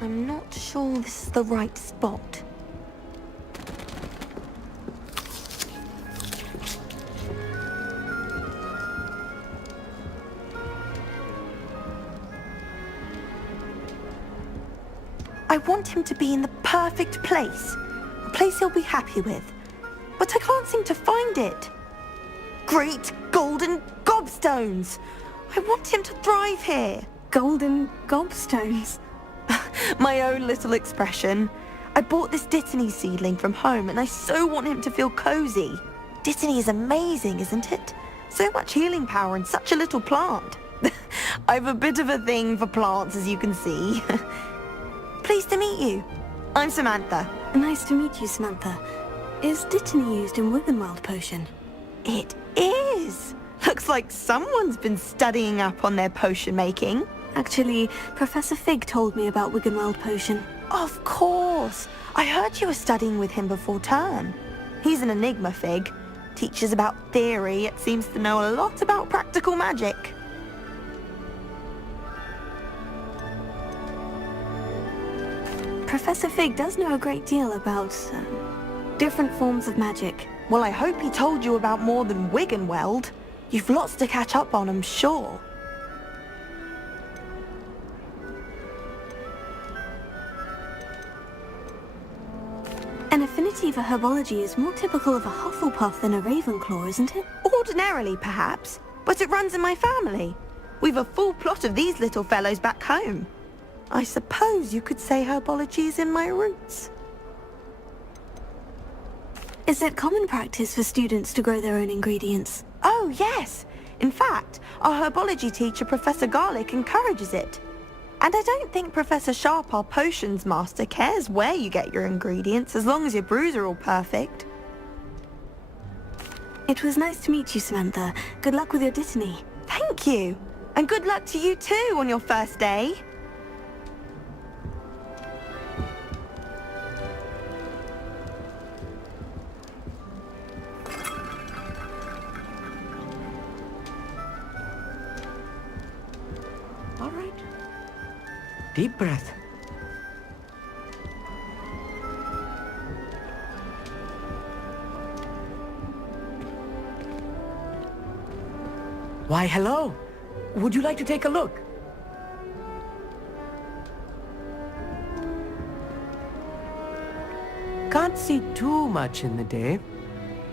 I'm not sure this is the right spot. I want him to be in the perfect place. A place he'll be happy with. But I can't seem to find it. Great golden gobstones! I want him to thrive here. Golden gobstones? My own little expression. I bought this Dittany seedling from home and I so want him to feel cozy. Dittany is amazing, isn't it? So much healing power in such a little plant. I've a bit of a thing for plants, as you can see. Pleased to meet you. I'm Samantha. Nice to meet you, Samantha. Is Dittany used in Wiggenweld potion? It is. Looks like someone's been studying up on their potion making. Actually, Professor Fig told me about Wiggenweld potion. Of course. I heard you were studying with him before term. He's an enigma, Fig. Teaches about theory, yet seems to know a lot about practical magic. Professor Fig does know a great deal about different forms of magic. Well, I hope he told you about more than Wiggenweld. You've lots to catch up on, I'm sure. An affinity for herbology is more typical of a Hufflepuff than a Ravenclaw, isn't it? Ordinarily, perhaps, but it runs in my family. We've a full plot of these little fellows back home. I suppose you could say herbology is in my roots. Is it common practice for students to grow their own ingredients? Oh, yes. In fact, our herbology teacher, Professor Garlick, encourages it. And I don't think Professor Sharp, our potions master, cares where you get your ingredients, as long as your brews are all perfect. It was nice to meet you, Samantha. Good luck with your Dittany. Thank you. And good luck to you too on your first day. All right. Deep breath. Why, hello. Would you like to take a look? Can't see too much in the day.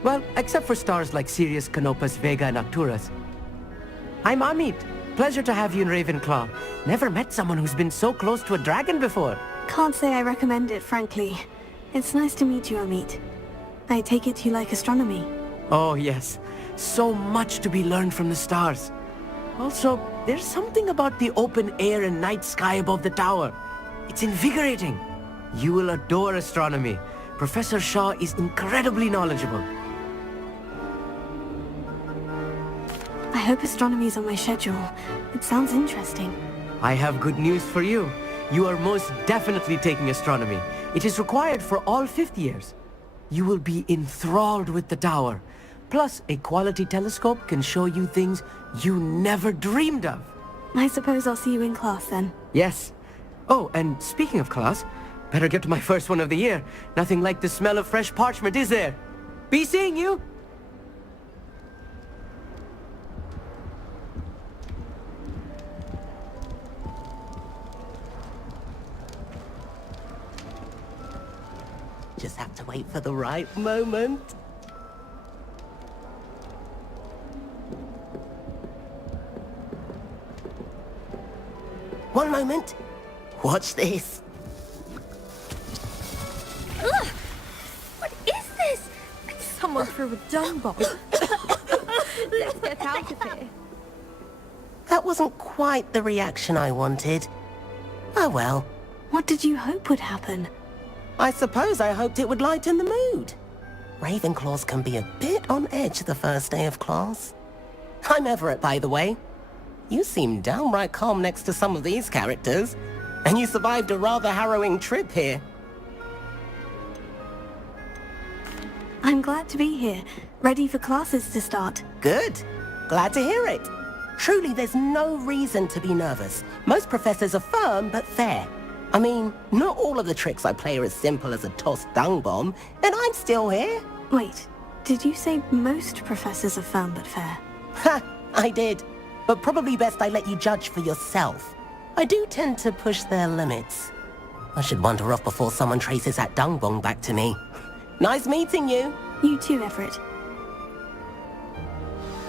Well, except for stars like Sirius, Canopus, Vega, and Arcturus. I'm Amit. Pleasure to have you in Ravenclaw. Never met someone who's been so close to a dragon before. Can't say I recommend it, frankly. It's nice to meet you, Amit. I take it you like astronomy. Oh, yes. So much to be learned from the stars. Also, there's something about the open air and night sky above the tower. It's invigorating. You will adore astronomy. Professor Shaw is incredibly knowledgeable. I hope astronomy's on my schedule. It sounds interesting. I have good news for you. You are most definitely taking astronomy. It is required for all 5th years. You will be enthralled with the tower. Plus, a quality telescope can show you things you never dreamed of. I suppose I'll see you in class then. Yes. Oh, and speaking of class, better get to my first one of the year. Nothing like the smell of fresh parchment, is there? Be seeing you! Just have to wait for the right moment. One moment. Watch this. Ugh! What is this? Someone threw a dung bomb. Let's get out of here. That wasn't quite the reaction I wanted. Oh well. What did you hope would happen? I suppose I hoped it would lighten the mood. Ravenclaws can be a bit on edge the first day of class. I'm Everett, by the way. You seem downright calm next to some of these characters, and you survived a rather harrowing trip here. I'm glad to be here, ready for classes to start. Good. Glad to hear it. Truly, there's no reason to be nervous. Most professors are firm but fair. I mean, not all of the tricks I play are as simple as a tossed dung bomb, and I'm still here. Wait, did you say most professors are firm but fair? Ha! I did. But probably best I let you judge for yourself. I do tend to push their limits. I should wander off before someone traces that dung bomb back to me. Nice meeting you. You too, Everett.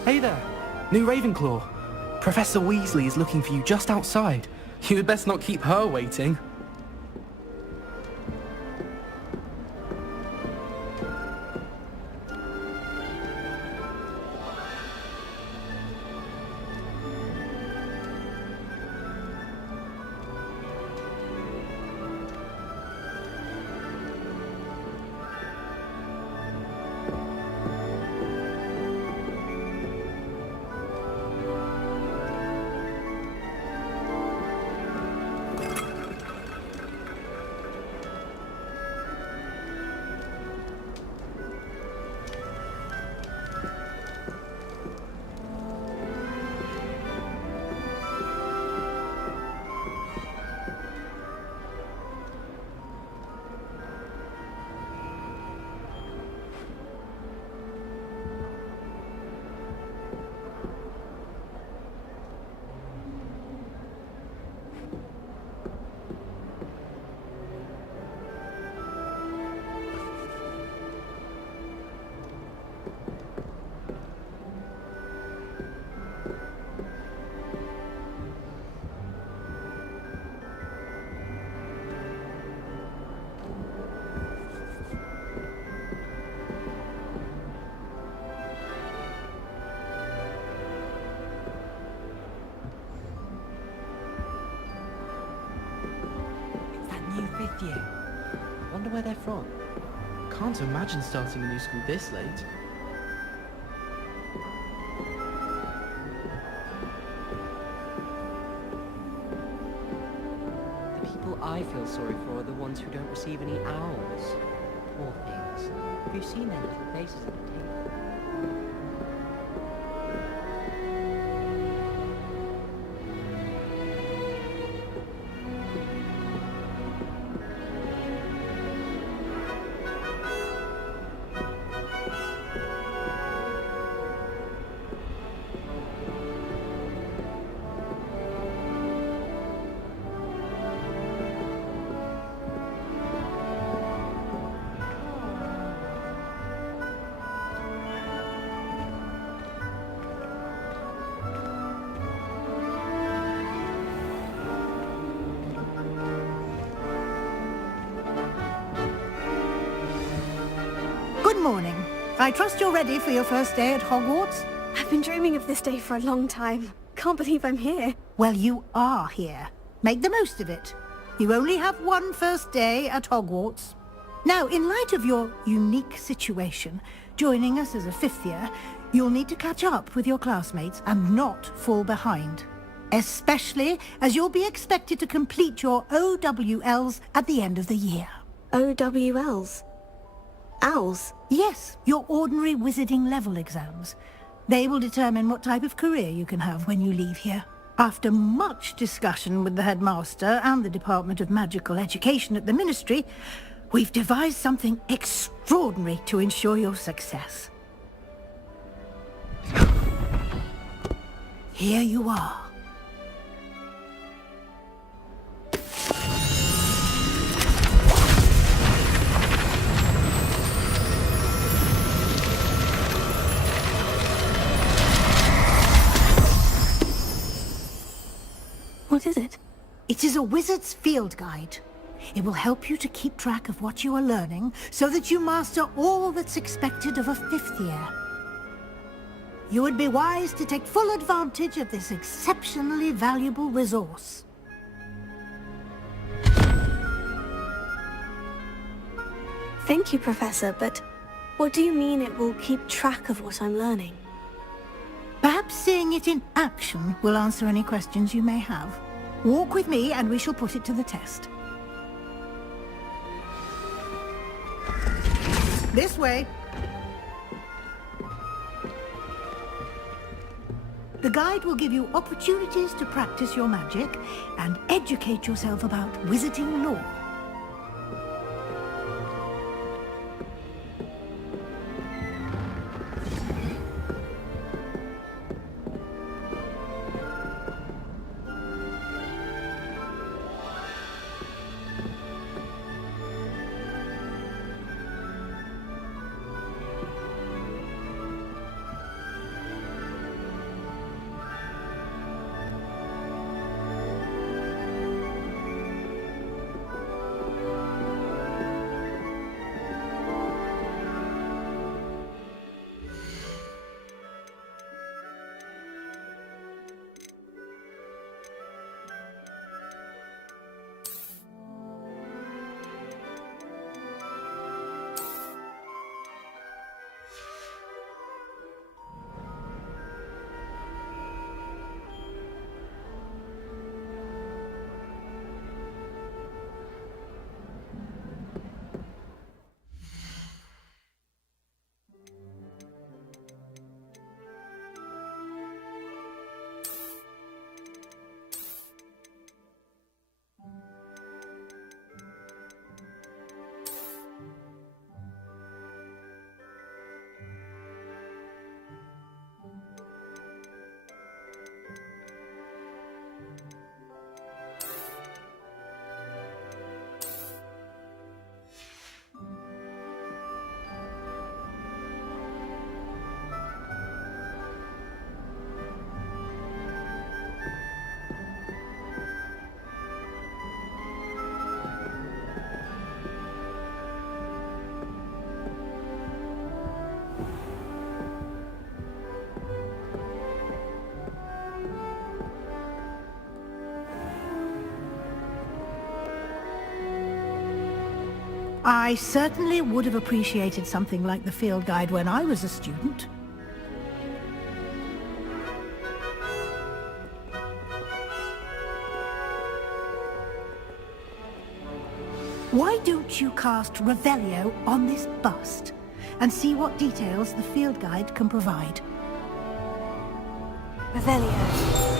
Hey there, new Ravenclaw. Professor Weasley is looking for you just outside. You'd best not keep her waiting. New fifth year. Wonder where they're from. Can't imagine starting a new school this late. The people I feel sorry for are the ones who don't receive any owls. Poor things. Have you seen their little faces at the table? Good morning. I trust you're ready for your first day at Hogwarts? I've been dreaming of this day for a long time. Can't believe I'm here. Well, you are here. Make the most of it. You only have one first day at Hogwarts. Now, in light of your unique situation, joining us as a fifth year, you'll need to catch up with your classmates and not fall behind. Especially as you'll be expected to complete your OWLs at the end of the year. OWLs? Owls? Yes, your ordinary wizarding level exams. They will determine what type of career you can have when you leave here. After much discussion with the headmaster and the Department of Magical Education at the Ministry, we've devised something extraordinary to ensure your success. Here you are. What is it? It is a wizard's field guide. It will help you to keep track of what you are learning so that you master all that's expected of a fifth year. You would be wise to take full advantage of this exceptionally valuable resource. Thank you, Professor, but what do you mean it will keep track of what I'm learning? Perhaps seeing it in action will answer any questions you may have. Walk with me and we shall put it to the test. This way. The guide will give you opportunities to practice your magic and educate yourself about wizarding lore. I certainly would have appreciated something like the field guide when I was a student. Why don't you cast Revelio on this bust and see what details the field guide can provide? Revelio.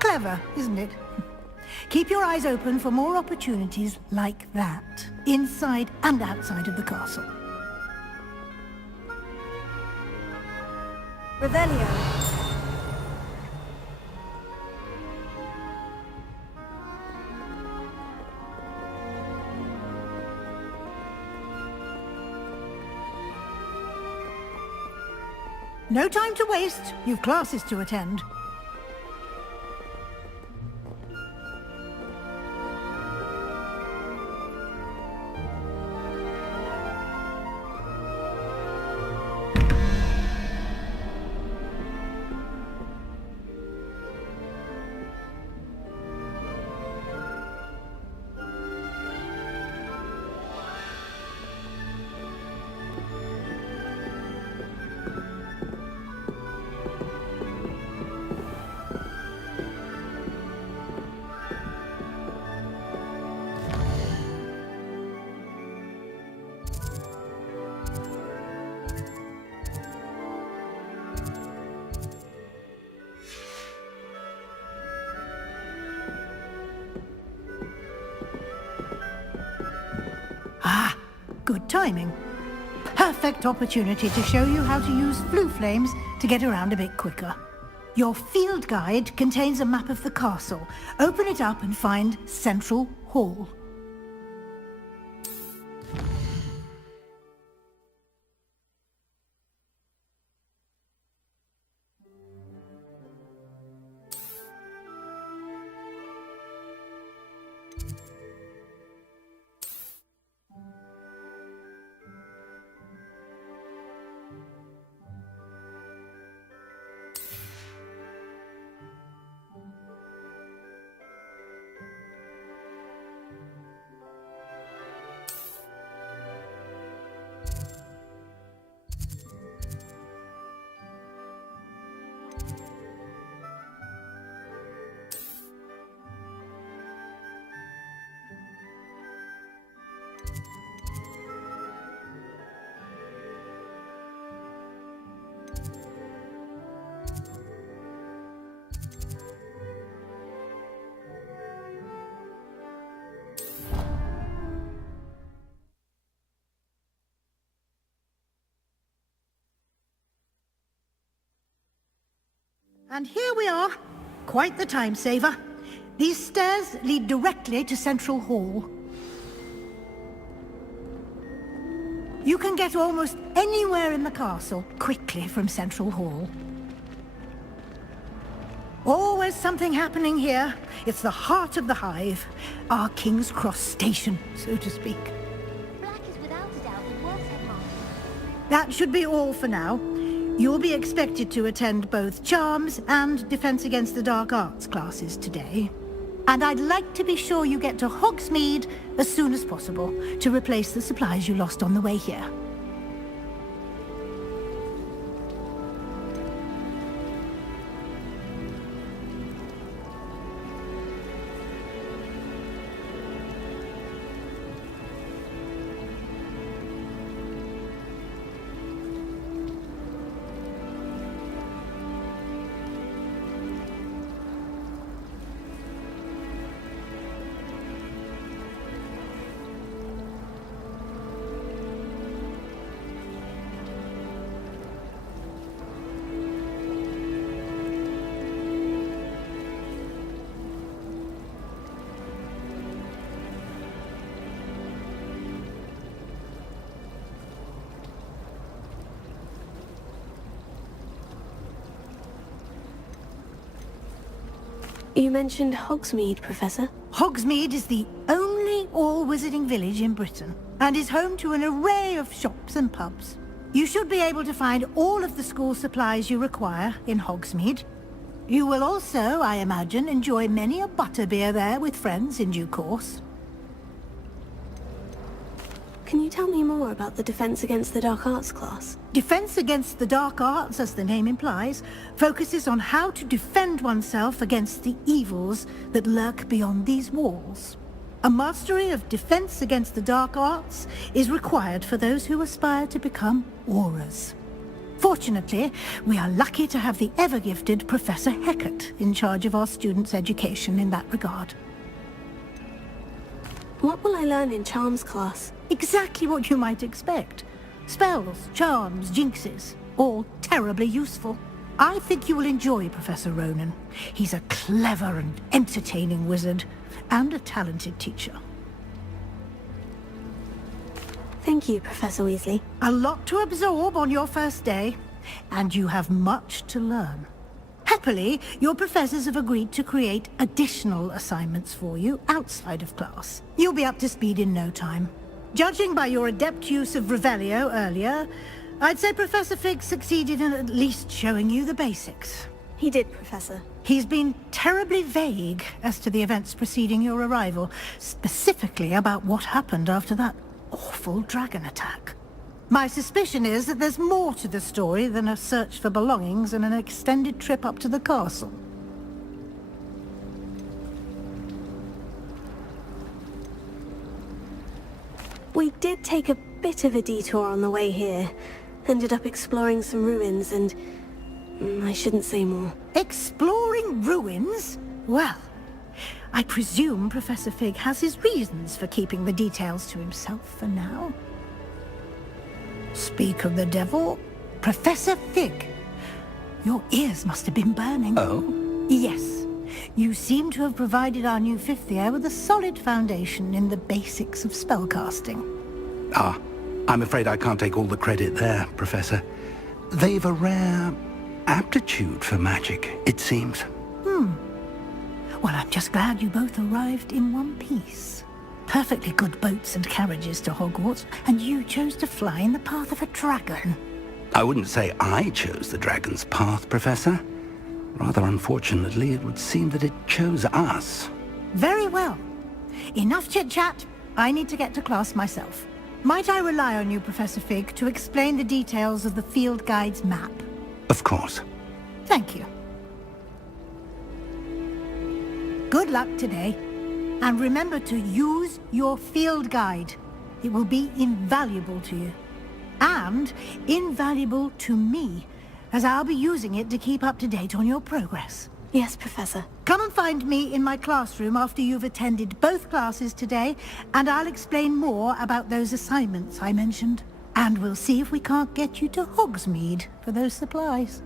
Clever, isn't it? Keep your eyes open for more opportunities like that, inside and outside of the castle. Revelio. No time to waste. You've classes to attend. good timing. Perfect opportunity to show you how to use flue flames to get around a bit quicker. Your field guide contains a map of the castle. Open it up and find Central Hall. And here we are. Quite the time saver. These stairs lead directly to Central Hall. You can get almost anywhere in the castle quickly from Central Hall. Always something happening here. It's the heart of the hive. Our King's Cross station, so to speak. Black is without a doubt the worst headmaster. That should be all for now. You'll be expected to attend both Charms and Defense Against the Dark Arts classes today. And I'd like to be sure you get to Hogsmeade as soon as possible to replace the supplies you lost on the way here. You mentioned Hogsmeade, Professor. Hogsmeade is the only all-wizarding village in Britain and is home to an array of shops and pubs. You should be able to find all of the school supplies you require in Hogsmeade. You will also, I imagine, enjoy many a butterbeer there with friends in due course. Can you tell me more about the Defense Against the Dark Arts class? Defense Against the Dark Arts, as the name implies, focuses on how to defend oneself against the evils that lurk beyond these walls. A mastery of Defense Against the Dark Arts is required for those who aspire to become Aurors. Fortunately, we are lucky to have the ever-gifted Professor Hecat in charge of our students' education in that regard. What will I learn in Charms class? Exactly what you might expect. Spells, charms, jinxes, all terribly useful. I think you will enjoy Professor Ronan. He's a clever and entertaining wizard, and a talented teacher. Thank you, Professor Weasley. A lot to absorb on your first day, and you have much to learn. Happily, your professors have agreed to create additional assignments for you outside of class. You'll be up to speed in no time. Judging by your adept use of Revelio earlier, I'd say Professor Fig succeeded in at least showing you the basics. He did, Professor. He's been terribly vague as to the events preceding your arrival, specifically about what happened after that awful dragon attack. My suspicion is that there's more to the story than a search for belongings and an extended trip up to the castle. We did take a bit of a detour on the way here. Ended up exploring some ruins and... I shouldn't say more. Exploring ruins? Well, I presume Professor Fig has his reasons for keeping the details to himself for now. Speak of the devil, Professor Fig. Your ears must have been burning. Oh? Yes. You seem to have provided our new fifth year with a solid foundation in the basics of spellcasting. Ah, I'm afraid I can't take all the credit there, Professor. They've a rare aptitude for magic, it seems. Well, I'm just glad you both arrived in one piece. Perfectly good boats and carriages to Hogwarts, and you chose to fly in the path of a dragon. I wouldn't say I chose the dragon's path, Professor. Rather unfortunately, it would seem that it chose us. Very well. Enough chit-chat. I need to get to class myself. Might I rely on you, Professor Fig, to explain the details of the field guide's map? Of course. Thank you. Good luck today. And remember to use your field guide. It will be invaluable to you. And invaluable to me, as I'll be using it to keep up to date on your progress. Yes, Professor. Come and find me in my classroom after you've attended both classes today, and I'll explain more about those assignments I mentioned. And we'll see if we can't get you to Hogsmeade for those supplies.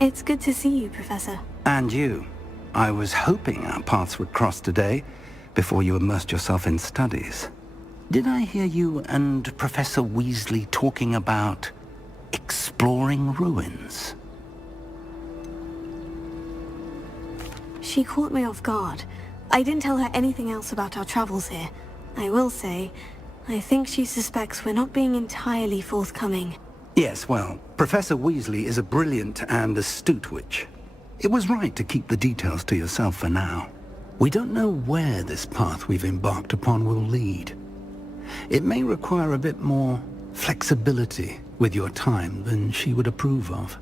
It's good to see you, Professor. And you. I was hoping our paths would cross today, before you immersed yourself in studies. Did I hear you and Professor Weasley talking about exploring ruins? She caught me off guard. I didn't tell her anything else about our travels here. I will say, I think she suspects we're not being entirely forthcoming. Yes, well, Professor Weasley is a brilliant and astute witch. It was right to keep the details to yourself for now. We don't know where this path we've embarked upon will lead. It may require a bit more flexibility with your time than she would approve of.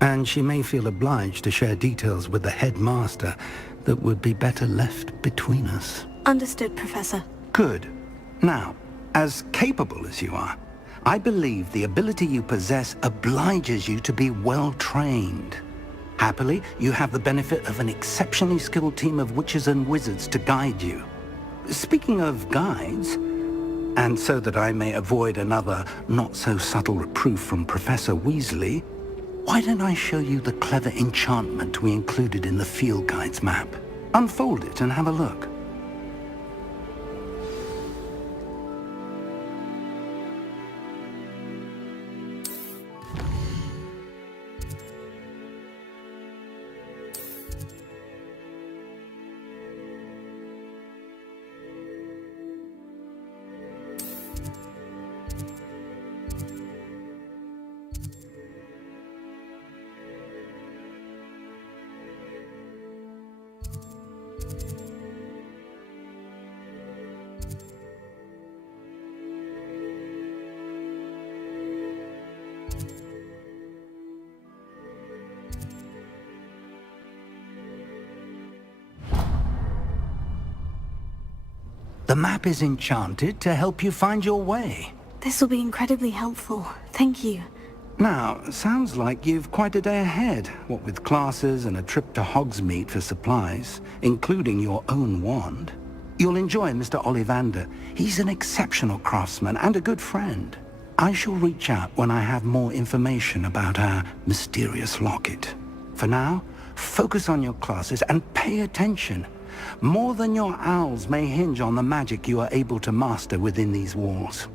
And she may feel obliged to share details with the headmaster that would be better left between us. Understood, Professor. Good. Now, as capable as you are, I believe the ability you possess obliges you to be well-trained. Happily, you have the benefit of an exceptionally skilled team of witches and wizards to guide you. Speaking of guides, and so that I may avoid another not-so-subtle reproof from Professor Weasley, why don't I show you the clever enchantment we included in the field guide's map? Unfold it and have a look. The map is enchanted to help you find your way. This will be incredibly helpful. Thank you. Now, sounds like you've quite a day ahead, what with classes and a trip to Hogsmeade for supplies, including your own wand. You'll enjoy Mr. Ollivander. He's an exceptional craftsman and a good friend. I shall reach out when I have more information about our mysterious locket. For now, focus on your classes and pay attention. More than your owls may hinge on the magic you are able to master within these walls.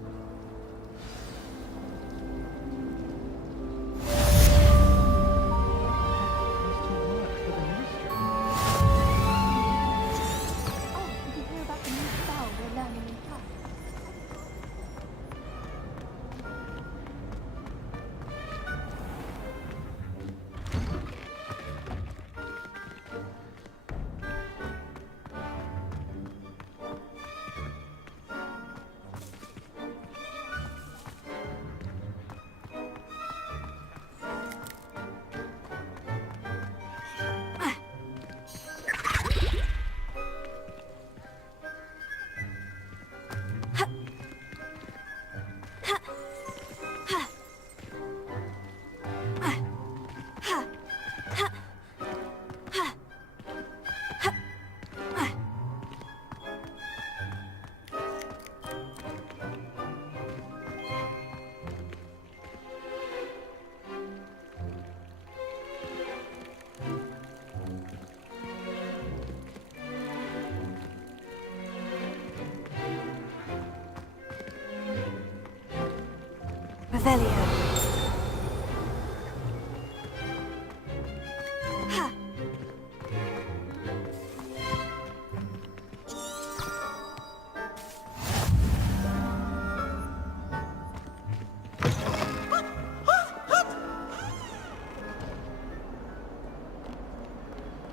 Revelio.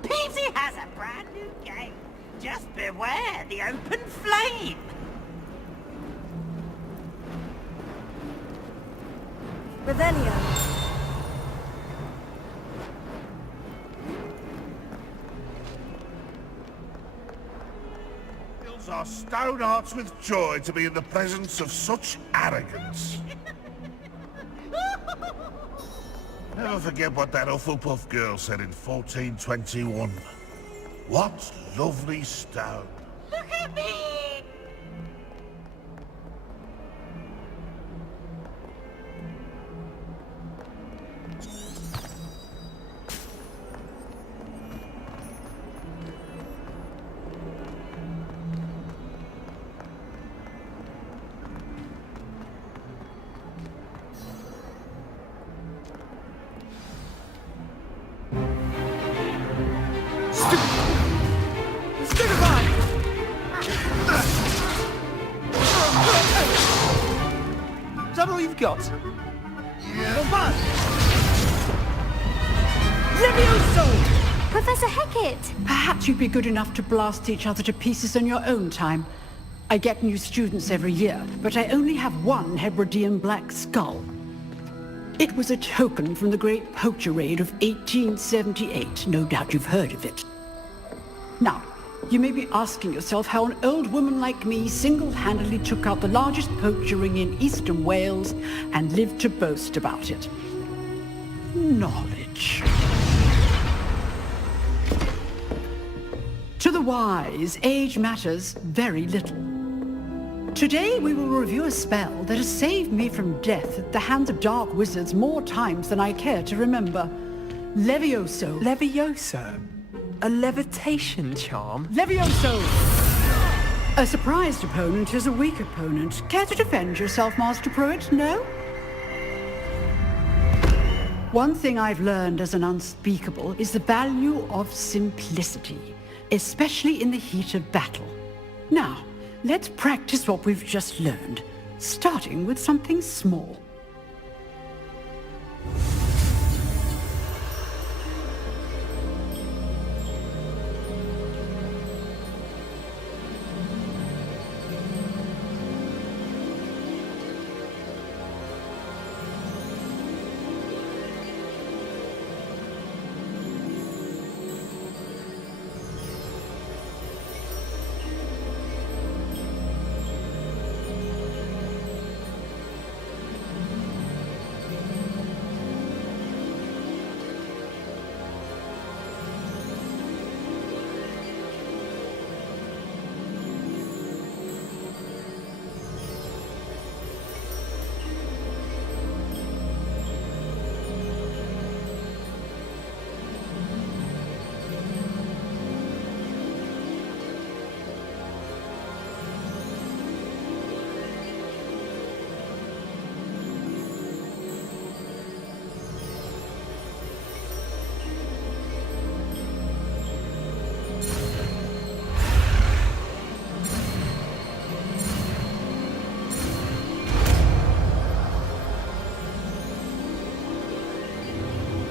Peasy has a brand new game. Just beware the open flame. Revelio. Fills our stone hearts with joy to be in the presence of such arrogance. Never forget what that Hufflepuff girl said in 1421. What lovely stone. Look at me! Is that all you've got? Yeah. Professor Hecat! Perhaps you'd be good enough to blast each other to pieces in your own time. I get new students every year, but I only have one Hebridean black skull. It was a token from the Great Poacher Raid of 1878. No doubt you've heard of it. Now, you may be asking yourself how an old woman like me single-handedly took out the largest poacher ring in eastern Wales and lived to boast about it. Knowledge. To the wise, age matters very little. Today we will review a spell that has saved me from death at the hands of dark wizards more times than I care to remember. Levioso. Levioso? A levitation charm? Levioso! A surprised opponent is a weak opponent. Care to defend yourself, Master Pruitt? No? One thing I've learned as an unspeakable is the value of simplicity, especially in the heat of battle. Now, let's practice what we've just learned, starting with something small.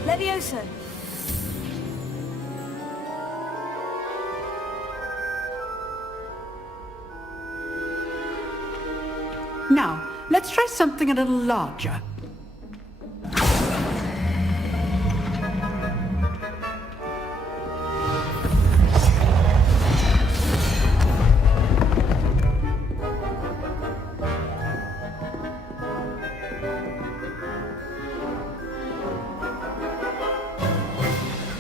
Levioso. Now, let's try something a little larger.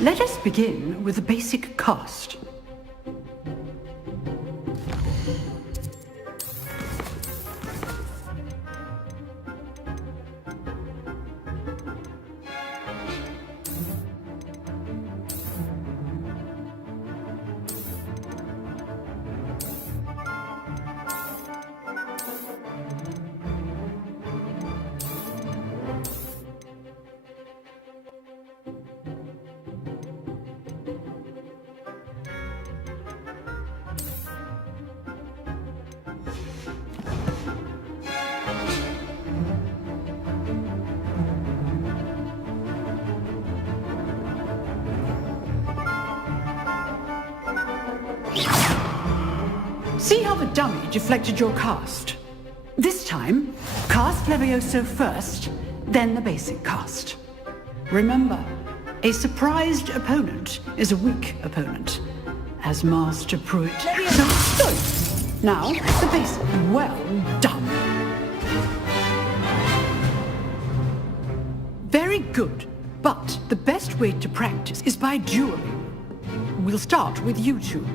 Let us begin with the basic cast. See how the dummy deflected your cast? This time, cast Levioso first, then the basic cast. Remember, a surprised opponent is a weak opponent, as Master Pruitt. Now, the basic. Well done. Very good, but the best way to practice is by dueling. We'll start with you two.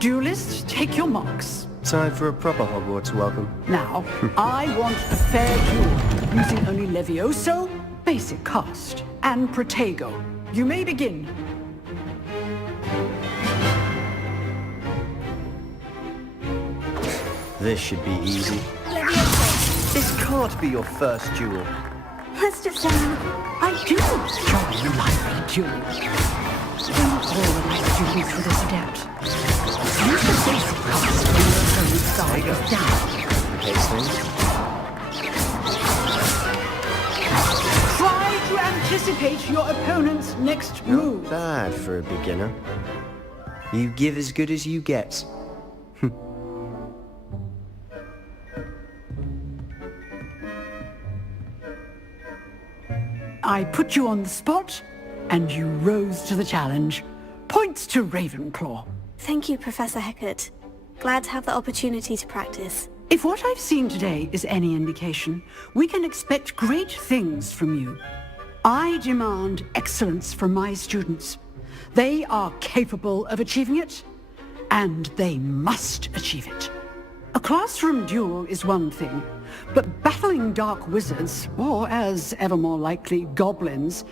Duelists, take your marks. Time for a proper Hogwarts welcome. Now, I want a fair duel, using only Levioso, basic cast, and Protego. You may begin. This should be easy. This can't be your first duel. Let's just I do enjoy the lively duels. Don't all like duels for this adept. Use the basic cast when your opponent's guard is down. Okay, Sling. Try to anticipate your opponent's next move. Not bad for a beginner. You give as good as you get. I put you on the spot, and you rose to the challenge. Points to Ravenclaw. Thank you, Professor Hecat. Glad to have the opportunity to practice. If what I've seen today is any indication, we can expect great things from you. I demand excellence from my students. They are capable of achieving it, and they must achieve it. A classroom duel is one thing, but battling dark wizards, or as ever more likely, goblins,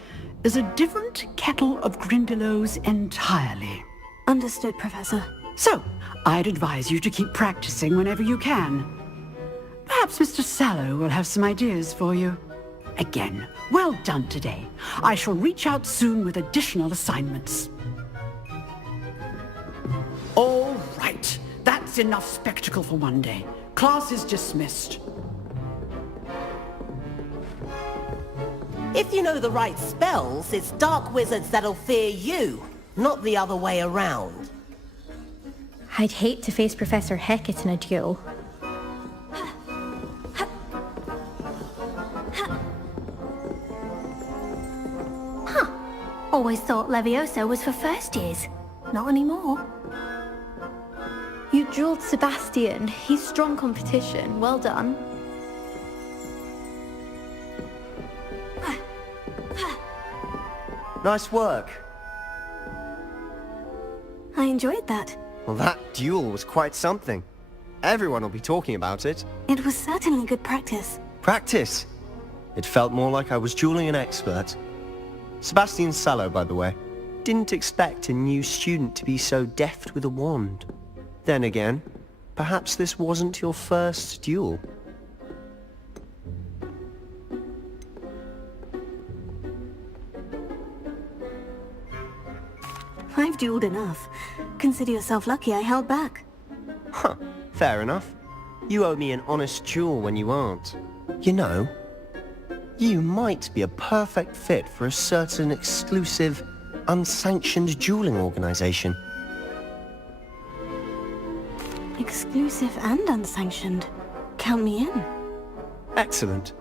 is a different kettle of Grindylows entirely. Understood, Professor. So, I'd advise you to keep practicing whenever you can. Perhaps Mr. Sallow will have some ideas for you. Again, well done today. I shall reach out soon with additional assignments. All right. That's enough spectacle for one day. Class is dismissed. If you know the right spells, it's dark wizards that'll fear you, not the other way around. I'd hate to face Professor Hecat in a duel. Huh. Always thought Levioso was for first years. Not anymore. You dueled Sebastian. He's strong competition. Well done. Nice work. I enjoyed that. Well, that duel was quite something. Everyone will be talking about it. It was certainly good practice. Practice? It felt more like I was dueling an expert. Sebastian Sallow, by the way. Didn't expect a new student to be so deft with a wand. Then again, perhaps this wasn't your first duel. I've dueled enough. Consider yourself lucky I held back. Huh, fair enough. You owe me an honest duel when you aren't. You know, you might be a perfect fit for a certain exclusive, unsanctioned dueling organization. Exclusive and unsanctioned. Count me in. Excellent.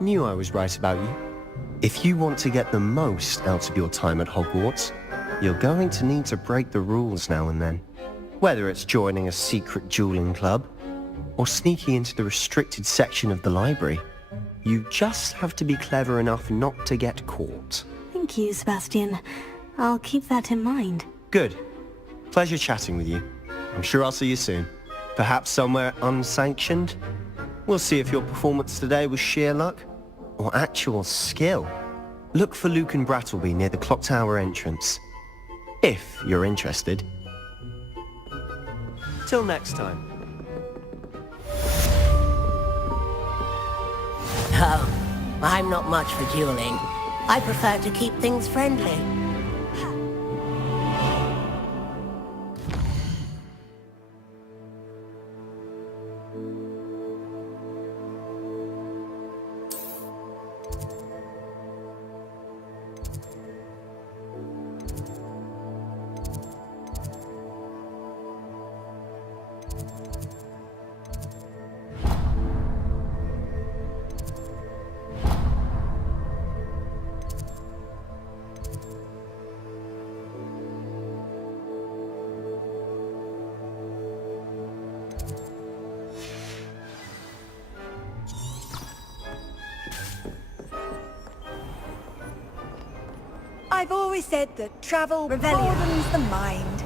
Knew I was right about you. If you want to get the most out of your time at Hogwarts, you're going to need to break the rules now and then. Whether it's joining a secret dueling club, or sneaking into the restricted section of the library, you just have to be clever enough not to get caught. Thank you, Sebastian. I'll keep that in mind. Good. Pleasure chatting with you. I'm sure I'll see you soon. Perhaps somewhere unsanctioned? We'll see if your performance today was sheer luck, or actual skill. Look for Luke and Brattleby near the clock tower entrance. If you're interested. Till next time. Oh, I'm not much for dueling. I prefer to keep things friendly. always said that travel broadens the mind.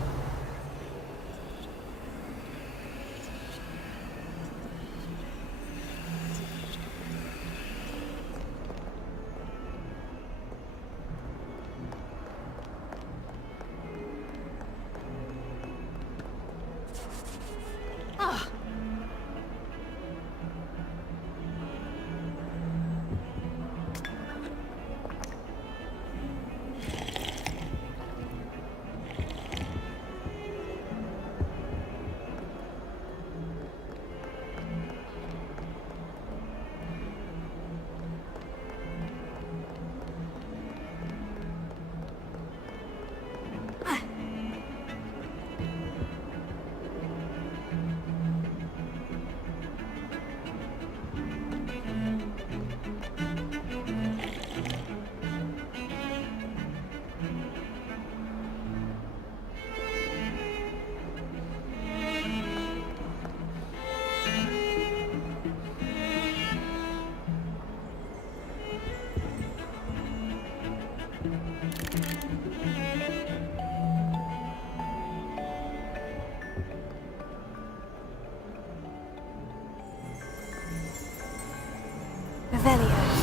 Revelio.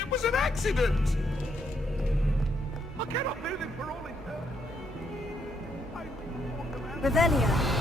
It was an accident! I cannot live it for all eternity. Revelio.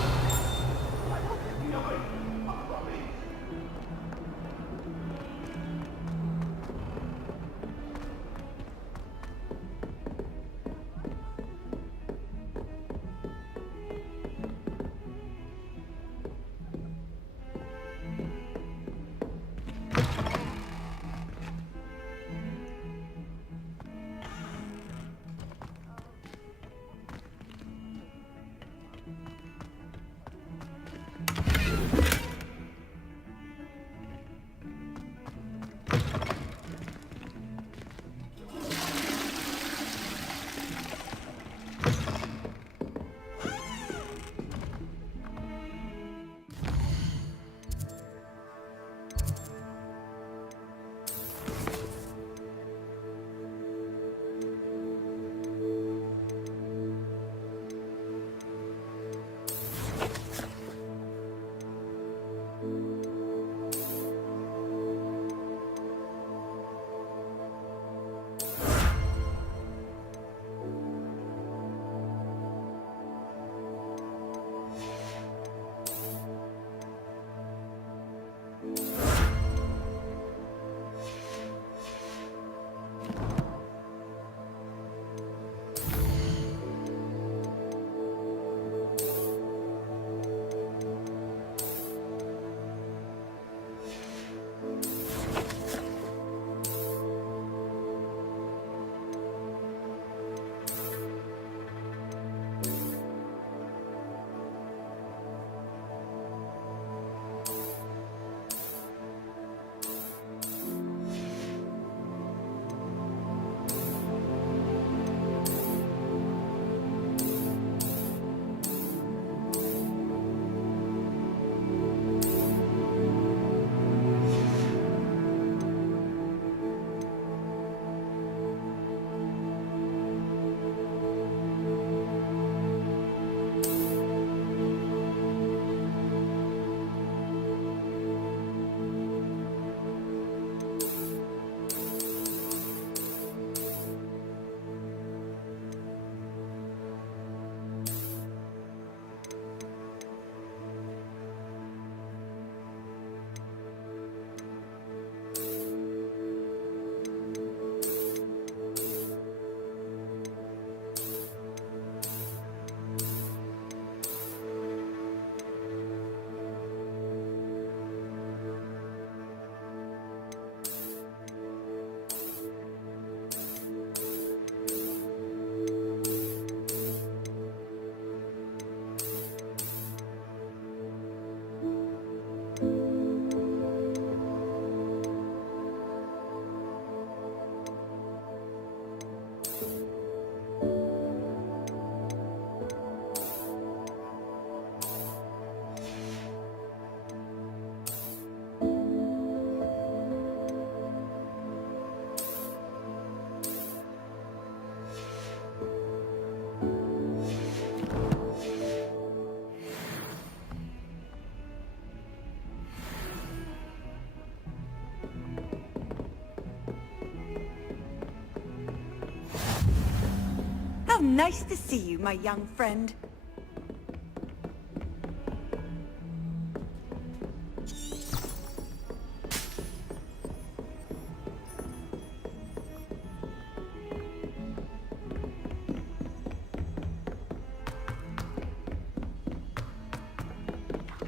nice to see you, my young friend.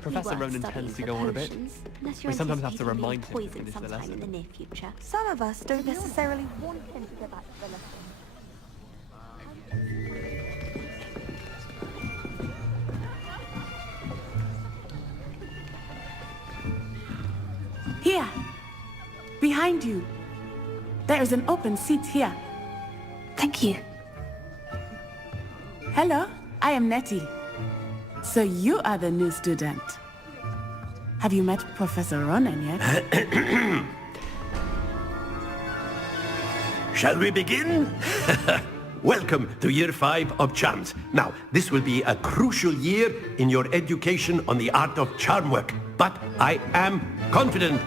Professor Ronan tends to go on a bit. We sometimes have to remind him to finish the lesson. In the near future. Some of us don't necessarily want him to go back to the lesson. Here, behind you. There is an open seat here. Thank you. Hello, I am Nettie. So you are the new student. Have you met Professor Ronan yet? Shall we begin? Welcome to Year 5 of Charms. Now, this will be a crucial year in your education on the art of charm work. But I am confident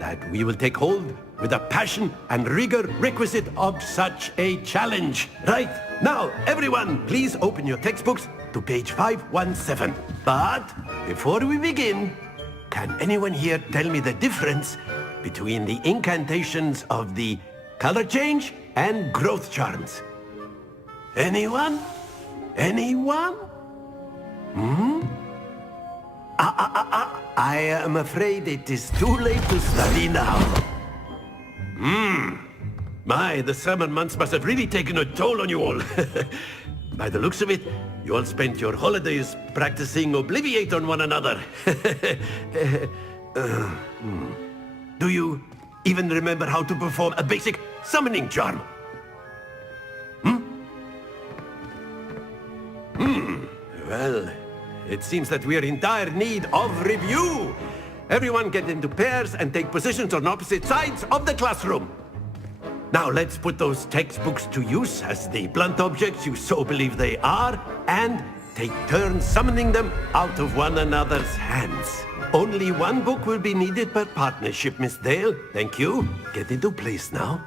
that we will take hold with the passion and rigor requisite of such a challenge. Right, now, everyone, please open your textbooks to page 517. But before we begin, can anyone here tell me the difference between the incantations of the color change and growth charms? Anyone? Anyone? I am afraid it is too late to study now. My, the summer months must have really taken a toll on you all. By the looks of it, you all spent your holidays practicing Obliviate on one another. Do you even remember how to perform a basic summoning charm? Well, it seems that we are in dire need of review. Everyone get into pairs and take positions on opposite sides of the classroom. Now let's put those textbooks to use as the blunt objects you so believe they are, and take turns summoning them out of one another's hands. Only one book will be needed per partnership, Miss Dale. Thank you. Get into place now.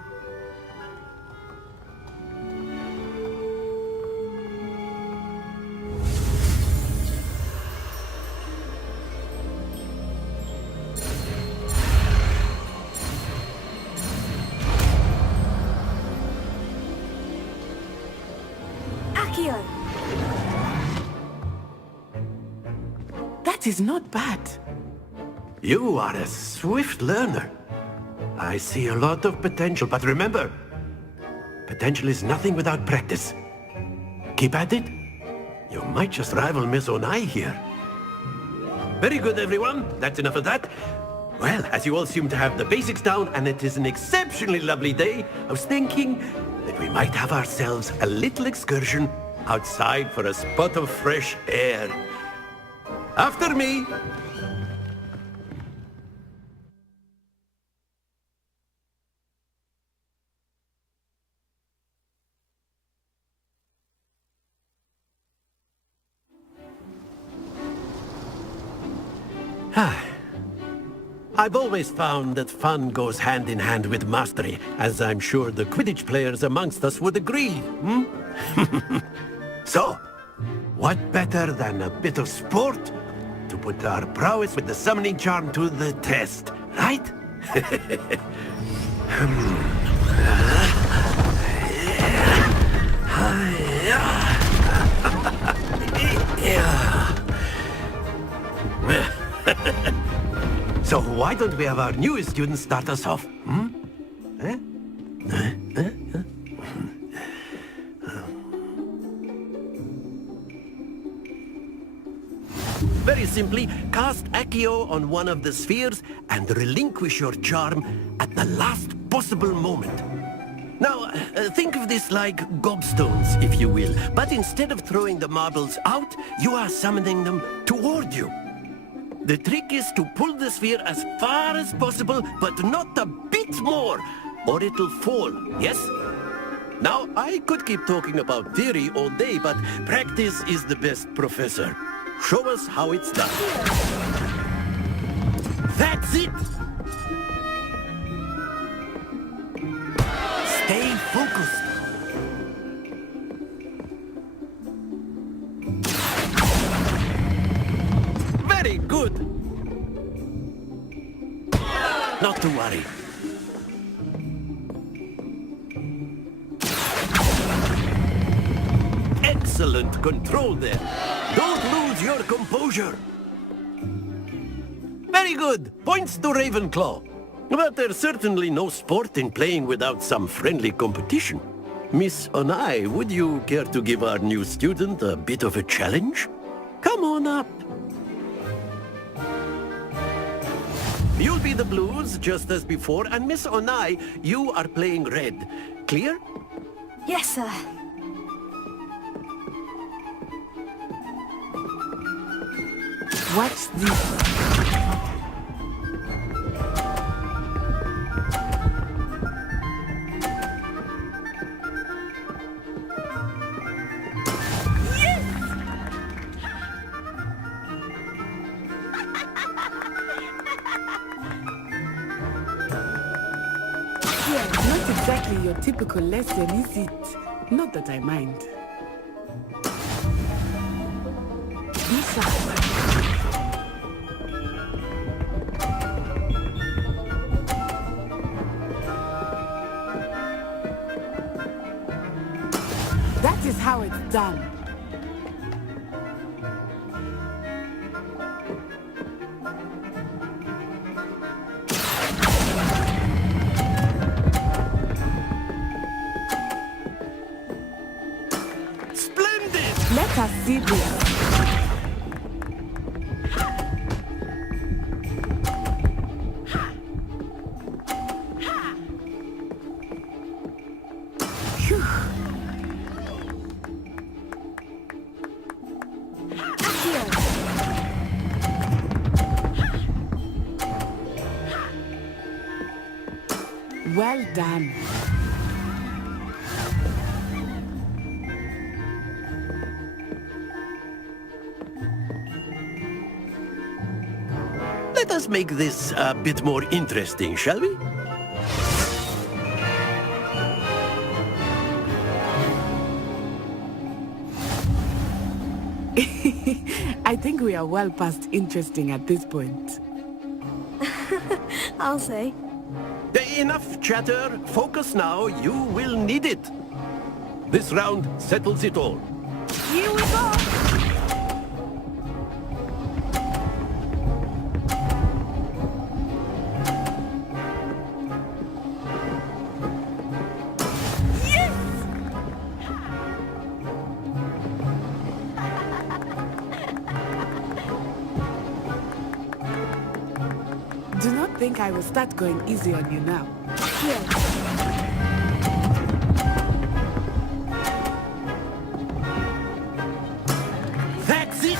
That is not bad. You are a swift learner. I see a lot of potential, but remember, potential is nothing without practice. Keep at it. You might just rival Miss Onai here. Very good, everyone. That's enough of that. Well, as you all seem to have the basics down, and it is an exceptionally lovely day, I was thinking that we might have ourselves a little excursion outside for a spot of fresh air. After me! I've always found that fun goes hand in hand with mastery, as I'm sure the Quidditch players amongst us would agree, So, what better than a bit of sport to put our prowess with the summoning charm to the test, right? So why don't we have our newest student start us off? Very simply, cast Accio on one of the spheres and relinquish your charm at the last possible moment. Now, think of this like gobstones, if you will, but instead of throwing the marbles out, you are summoning them toward you. The trick is to pull the sphere as far as possible, but not a bit more, or it'll fall, yes? Now, I could keep talking about theory all day, but practice is the best professor. Show us how it's done. That's it! Stay focused. Very good. Not to worry. Excellent control there. Don't lose your composure. Very good. Points to Ravenclaw. But there's certainly no sport in playing without some friendly competition. Miss Onai, would you care to give our new student a bit of a challenge? Come on up. You'll be the blues, just as before, and Miss Onai, you are playing red. Clear? Yes, sir. Watch this. Not exactly your typical lesson, is it? Not that I mind. Be sharp. That is how it's done. Let us see this. Phew. Well done. Let us make this a bit more interesting, shall we? I think we are well past interesting at this point. I'll say. Enough chatter. Focus now. You will need it. This round settles it all. Here we go! Do not think I will start going easy on you now. Here. That's it!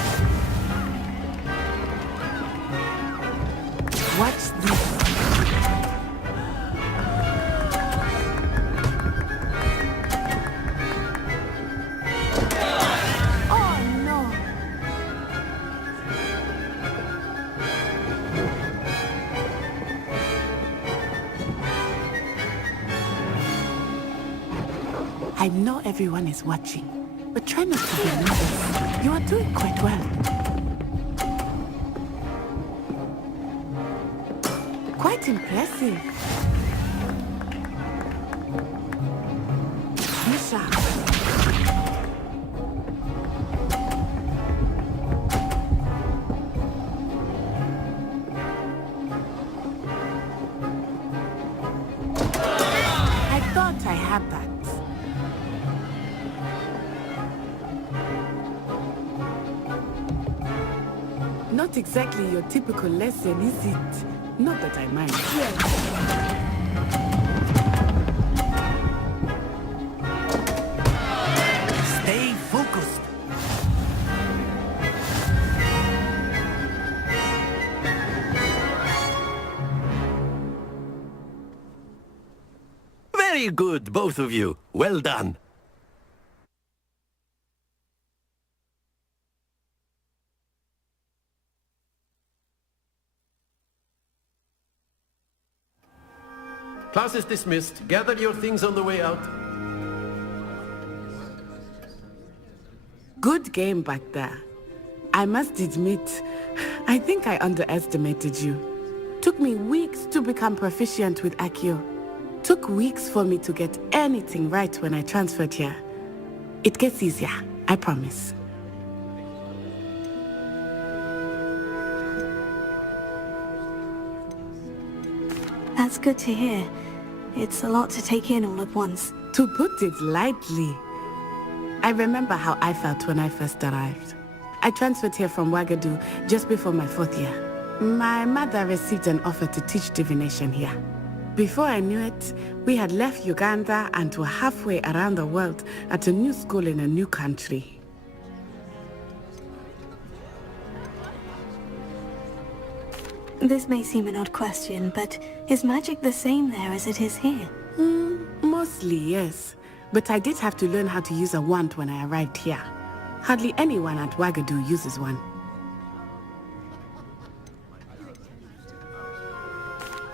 Watch this. Oh no! I know everyone is watching, but try not to be nervous. You are doing quite well. Quite impressive. Be sharp. I thought I had that. Not exactly your typical lesson, is it? Not that I mind. Stay focused. Very good, both of you. Well done. Class is dismissed. Gather your things on the way out. Good game back there. I must admit, I think I underestimated you. Took me weeks to become proficient with Accio. Took weeks for me to get anything right when I transferred here. It gets easier, I promise. That's good to hear. It's a lot to take in all at once. To put it lightly, I remember how I felt when I first arrived. I transferred here from Ouagadougou just before my 4th year. My mother received an offer to teach divination here. Before I knew it, we had left Uganda and were halfway around the world at a new school in a new country. This may seem an odd question, but is magic the same there as it is here? Mostly, yes. But I did have to learn how to use a wand when I arrived here. Hardly anyone at Ouagadougou uses one.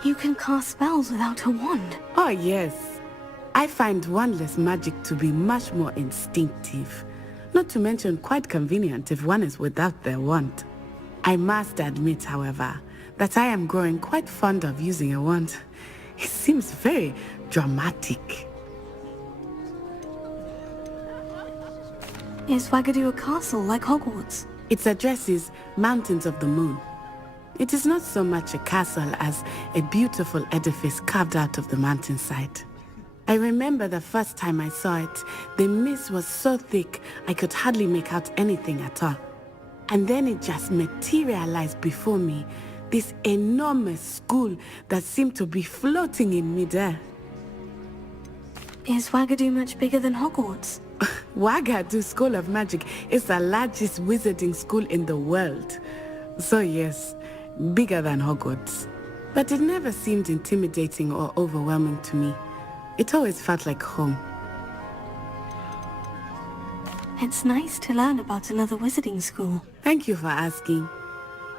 You can cast spells without a wand? Oh, yes. I find wandless magic to be much more instinctive. Not to mention quite convenient if one is without their wand. I must admit, however, that I am growing quite fond of using a wand. It seems very dramatic. Is Ouagadougou a castle like Hogwarts? Its address is Mountains of the Moon. It is not so much a castle as a beautiful edifice carved out of the mountainside. I remember the first time I saw it, the mist was so thick I could hardly make out anything at all. And then it just materialized before me, this enormous school that seemed to be floating in midair. Is Ouagadougou much bigger than Hogwarts? Ouagadougou School of Magic is the largest wizarding school in the world. So yes, bigger than Hogwarts. But it never seemed intimidating or overwhelming to me. It always felt like home. It's nice to learn about another wizarding school. Thank you for asking.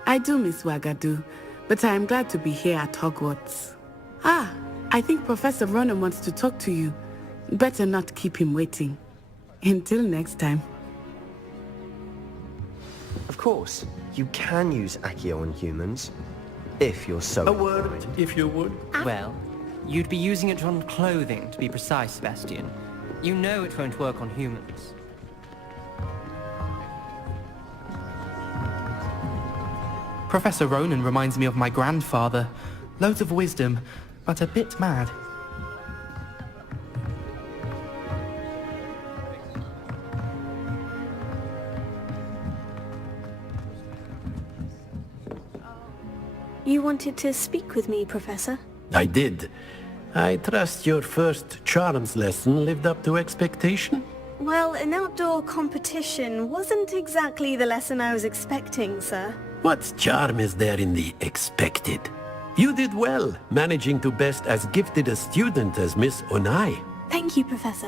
I do miss Ouagadougou, but I am glad to be here at Hogwarts. Ah, I think Professor Ronan wants to talk to you. Better not keep him waiting. Until next time. Of course, you can use Accio on humans, if you're so A word, if you would. Well, you'd be using it on clothing, to be precise, Sebastian. You know it won't work on humans. Professor Ronan reminds me of my grandfather. Loads of wisdom, but a bit mad. You wanted to speak with me, Professor? I did. I trust your first charms lesson lived up to expectation? Well, an outdoor competition wasn't exactly the lesson I was expecting, sir. What charm is there in the expected? You did well, managing to best as gifted a student as Miss Onai. Thank you, Professor.